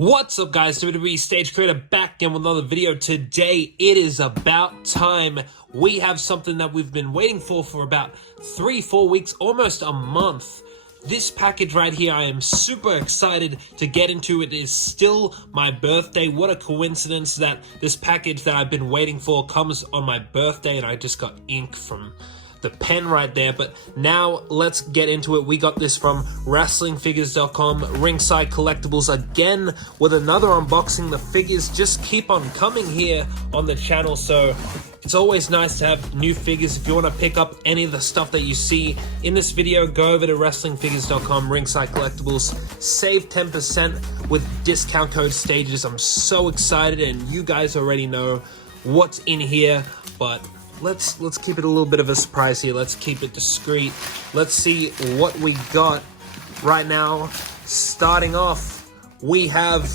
What's up, guys? WWE Stage Creator back again with another video. Today it is about time. We have something that we've been waiting for about 3-4 weeks, almost a month. This package right here, I am super excited to get into. It is still my birthday. What a coincidence that this package that I've been waiting for comes on my birthday, and I just got ink from the pen right there. But now let's get into it. We got this from WrestlingFigures.com, Ringside Collectibles, again with another unboxing. The figures just keep on coming here on the channel, so it's always nice to have new figures. If you want to pick up any of the stuff that you see in this video, go over to WrestlingFigures.com, Ringside Collectibles, save 10% with discount code STAGES. I'm so excited, and you guys already know what's in here, but let's keep it a little bit of a surprise here. Let's keep it discreet. Let's see what we got right now. Starting off, we have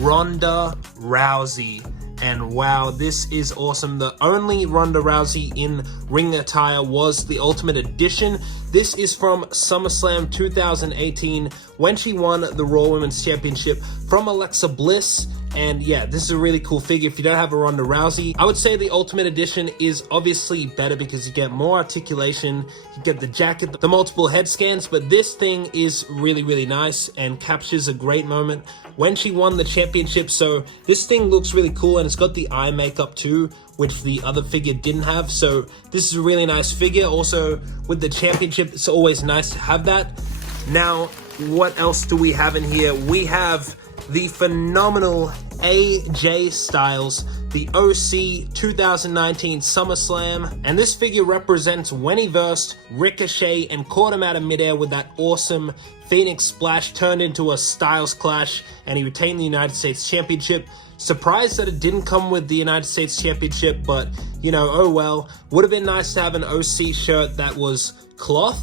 Ronda Rousey. And wow, this is awesome. The only Ronda Rousey in ring attire was the Ultimate Edition. This is from Summerslam 2018 when she won the Raw Women's Championship from Alexa Bliss. And yeah, this is a really cool figure. If you don't have a Ronda Rousey, I would say the Ultimate Edition is obviously better because you get more articulation, you get the jacket, the multiple head scans, but this thing is really, really nice and captures a great moment when she won the championship. So this thing looks really cool, and it's got the eye makeup too, which the other figure didn't have. So this is a really nice figure. Also, with the championship, it's always nice to have that. Now, what else do we have in here? We have the phenomenal AJ Styles, the OC 2019 SummerSlam, and this figure represents when he versed Ricochet and caught him out of midair with that awesome Phoenix Splash, turned into a Styles Clash, and he retained the United States Championship. Surprised that it didn't come with the United States Championship, but you know, oh well. Would have been nice to have an OC shirt that was cloth,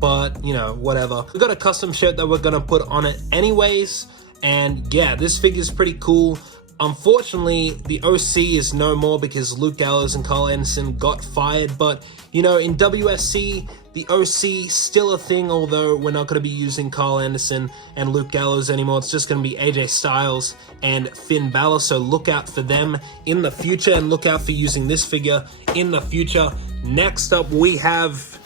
but you know, whatever. We got a custom shirt that we're gonna put on it anyways. And yeah, this figure is pretty cool. Unfortunately, the OC is no more because Luke Gallows and Carl Anderson got fired. But, you know, in WSC, the OC still a thing, although we're not going to be using Carl Anderson and Luke Gallows anymore. It's just going to be AJ Styles and Finn Balor. So look out for them in the future, and look out for using this figure in the future. Next up, we have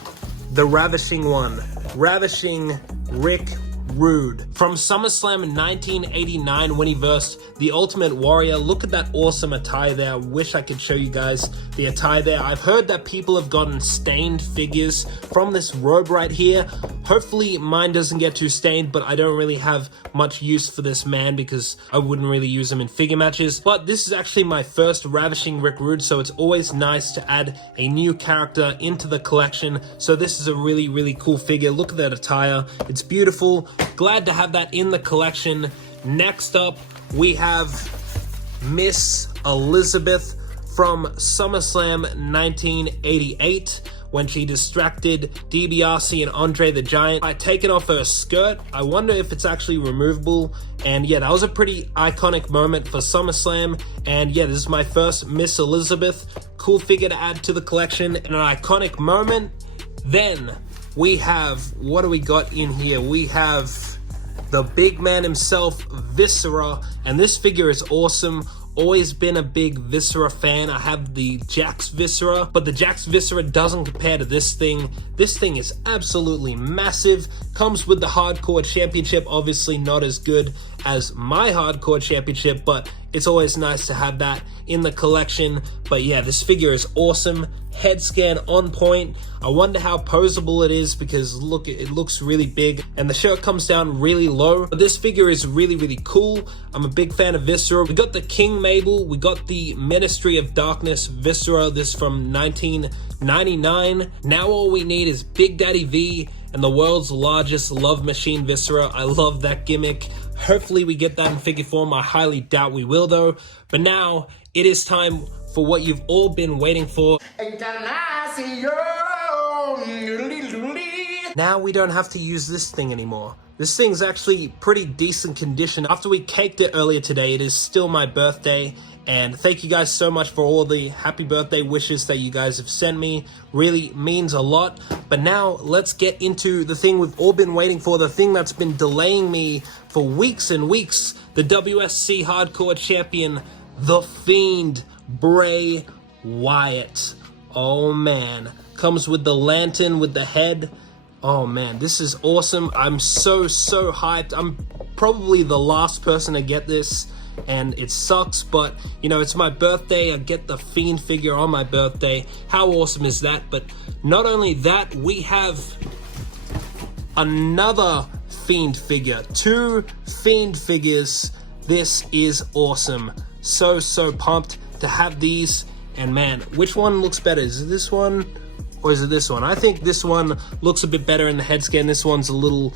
the Ravishing one. Ravishing Rick Rude from SummerSlam in 1989 when he versed the Ultimate Warrior. Look at that awesome attire there. I wish I could show you guys the attire there. I've heard that people have gotten stained figures from this robe right here. Hopefully mine doesn't get too stained, but I don't really have much use for this man because I wouldn't really use him in figure matches. But this is actually my first Ravishing Rick Rude, so it's always nice to add a new character into the collection. So this is a really, really cool figure. Look at that attire. It's beautiful. Glad to have that in the collection. Next up, we have Miss Elizabeth from SummerSlam 1988 when she distracted DiBiase and Andre the Giant by taking off her skirt. I wonder if it's actually removable. And yeah, that was a pretty iconic moment for SummerSlam. And yeah, this is my first Miss Elizabeth. Cool figure to add to the collection and an iconic moment. Then we have, what do we got in here? We have the big man himself, Viscera, and this figure is awesome. Always been a big Viscera fan. I have the Jakks Viscera, but the Jakks Viscera doesn't compare to this thing. This thing is absolutely massive. Comes with the Hardcore Championship, obviously not as good as my Hardcore Championship, but it's always nice to have that in the collection. But yeah, this figure is awesome. Head scan on point. I wonder how posable it is because look, it looks really big and the shirt comes down really low. But this figure is really, really cool. I'm a big fan of Viscera. We got the King Mabel. We got the Ministry of Darkness Viscera. This from 1999. Now all we need is Big Daddy V and the world's largest love machine Viscera. I love that gimmick. Hopefully we get that in figure form. I highly doubt we will though. But now it is time for what you've all been waiting for. Now we don't have to use this thing anymore. This thing's actually pretty decent condition. After we caked it earlier today, it is still my birthday. And thank you guys so much for all the happy birthday wishes that you guys have sent me. Really means a lot. But now let's get into the thing we've all been waiting for, the thing that's been delaying me for weeks and weeks. The WSC Hardcore Champion, the Fiend Bray Wyatt. Oh man. Comes with the lantern, with the head. Oh man, this is awesome. I'm so hyped. I'm probably the last person to get this. And it sucks, but you know, it's my birthday. I get the Fiend figure on my birthday. How awesome is that? But not only that, we have another Fiend figure. 2 Fiend figures. This is awesome. So pumped to have these. And man, which one looks better? Is it this one or is it this one? I think this one looks a bit better in the head scan. This one's a little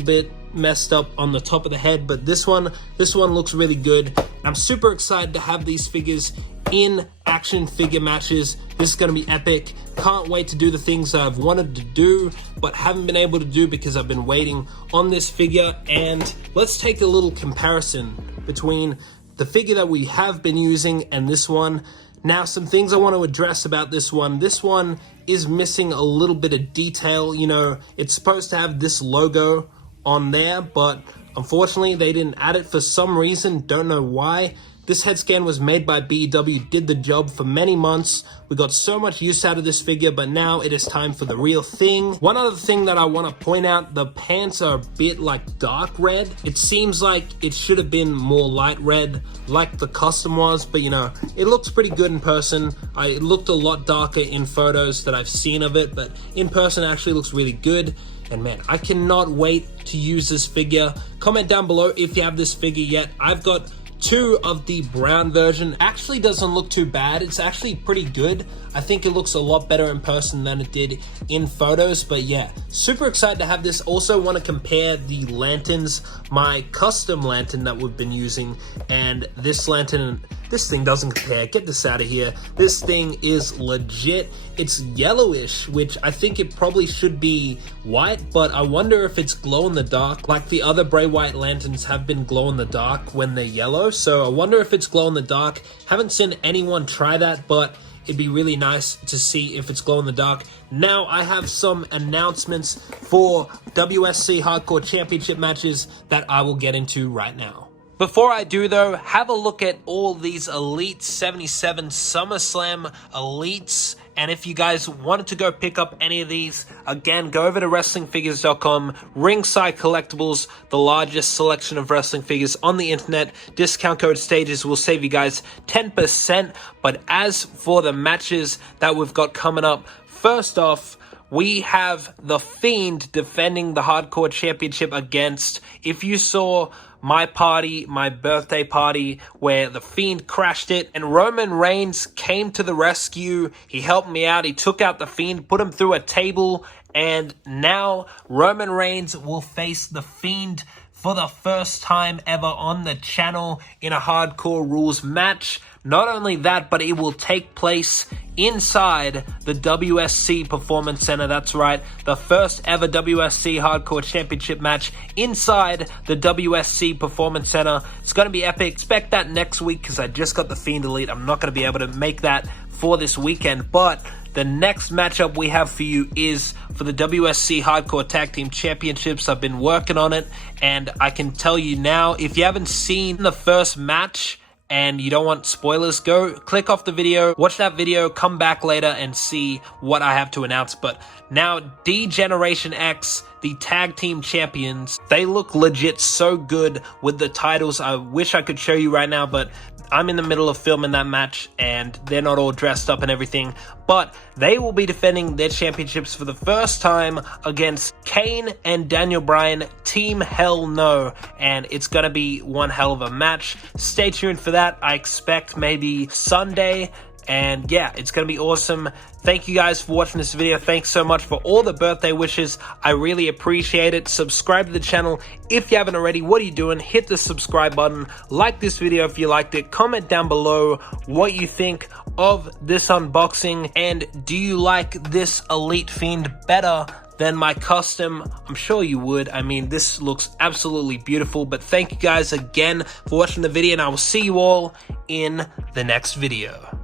bit messed up on the top of the head, but this one looks really good. I'm super excited to have these figures in action figure matches. This is going to be epic. Can't wait to do the things that I've wanted to do but haven't been able to do because I've been waiting on this figure. And let's take a little comparison between the figure that we have been using and this one. Now, some things I want to address about this one. This one is missing a little bit of detail. You know, it's supposed to have this logo on there, but unfortunately they didn't add it for some reason. Don't know why. This head scan was made by BW, did the job for many months. We got so much use out of this figure, but now it is time for the real thing. One other thing that I want to point out, the pants are a bit like dark red. It seems like it should have been more light red like the custom was, but you know, it looks pretty good in person. It looked a lot darker in photos that I've seen of it, but in person it actually looks really good. And man, I cannot wait to use this figure. Comment down below if you have this figure yet. I've got 2 of the brown version. Actually doesn't look too bad. It's actually pretty good. I think it looks a lot better in person than it did in photos, but yeah, super excited to have this. Also want to compare the lanterns, my custom lantern that we've been using and this lantern. This thing doesn't compare. Get this out of here. This thing is legit. It's yellowish, which I think it probably should be white, but I wonder if it's glow in the dark like the other Bray Wyatt lanterns have been glow in the dark when they're yellow. So I wonder if it's glow in the dark. Haven't seen anyone try that, but it'd be really nice to see if it's glow in the dark. Now I have some announcements for WSC Hardcore Championship matches that I will get into right now. Before I do though, have a look at all these Elite 77 SummerSlam Elites. And if you guys wanted to go pick up any of these, again, go over to WrestlingFigures.com, Ringside Collectibles, the largest selection of wrestling figures on the internet. Discount code STAGES will save you guys 10%. But as for the matches that we've got coming up, first off, we have the Fiend defending the Hardcore Championship against, if you saw my party, my birthday party, where the Fiend crashed it and Roman Reigns came to the rescue. He helped me out. He took out the Fiend, put him through a table, and now Roman Reigns will face the Fiend for the first time ever on the channel in a Hardcore Rules match. Not only that, but it will take place inside the WSC Performance Center. That's right, the first ever WSC Hardcore Championship match inside the WSC Performance Center. It's going to be epic. Expect that next week because I just got the Fiend Elite. I'm not going to be able to make that for this weekend, but the next matchup we have for you is for the WSC Hardcore Tag Team Championships. I've been working on it, and I can tell you now, if you haven't seen the first match and you don't want spoilers, go click off the video, watch that video, come back later and see what I have to announce. But now, D-Generation X, the tag team champions, they look legit so good with the titles. I wish I could show you right now, but I'm in the middle of filming that match and they're not all dressed up and everything, but they will be defending their championships for the first time against Kane and Daniel Bryan, Team Hell No, and it's going to be one hell of a match. Stay tuned for that. I expect maybe Sunday. And yeah, it's going to be awesome. Thank you guys for watching this video. Thanks so much for all the birthday wishes. I really appreciate it. Subscribe to the channel if you haven't already. What are you doing? Hit the subscribe button. Like this video if you liked it. Comment down below what you think of this unboxing. And do you like this Elite Fiend better than my custom. I'm sure you would. I mean, this looks absolutely beautiful. But thank you guys again for watching the video, and I will see you all in the next video.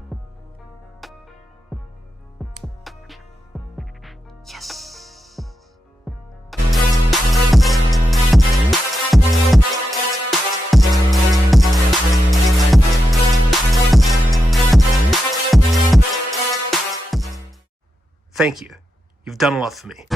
Yes. Thank you. You've done a lot for me.